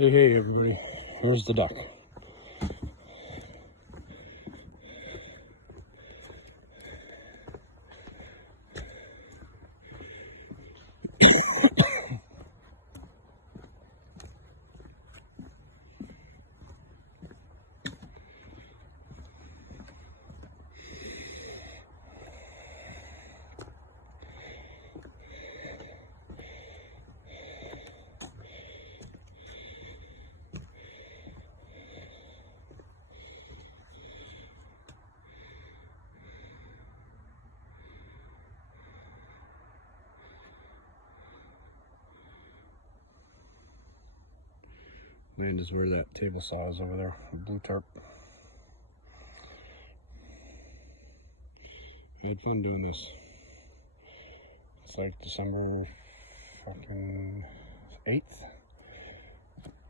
Hey everybody, here's the duck. Land is where that table saw is over there, blue tarp. I had fun doing this. It's like December fucking 8th.